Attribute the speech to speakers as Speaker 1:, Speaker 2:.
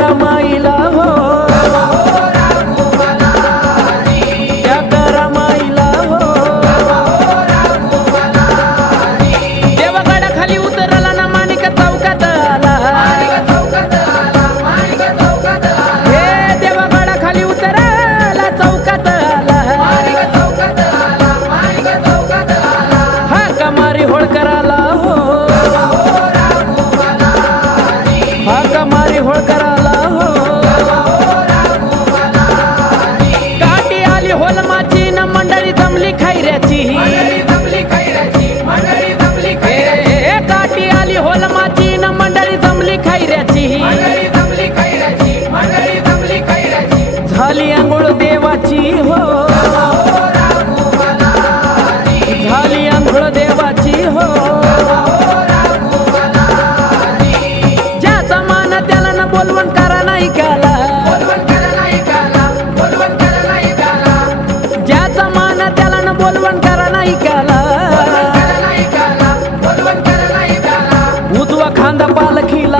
Speaker 1: रमाईला walang mat. मान त्याला ना बोलवण करा नाही काला उजवा खांदा पालखीला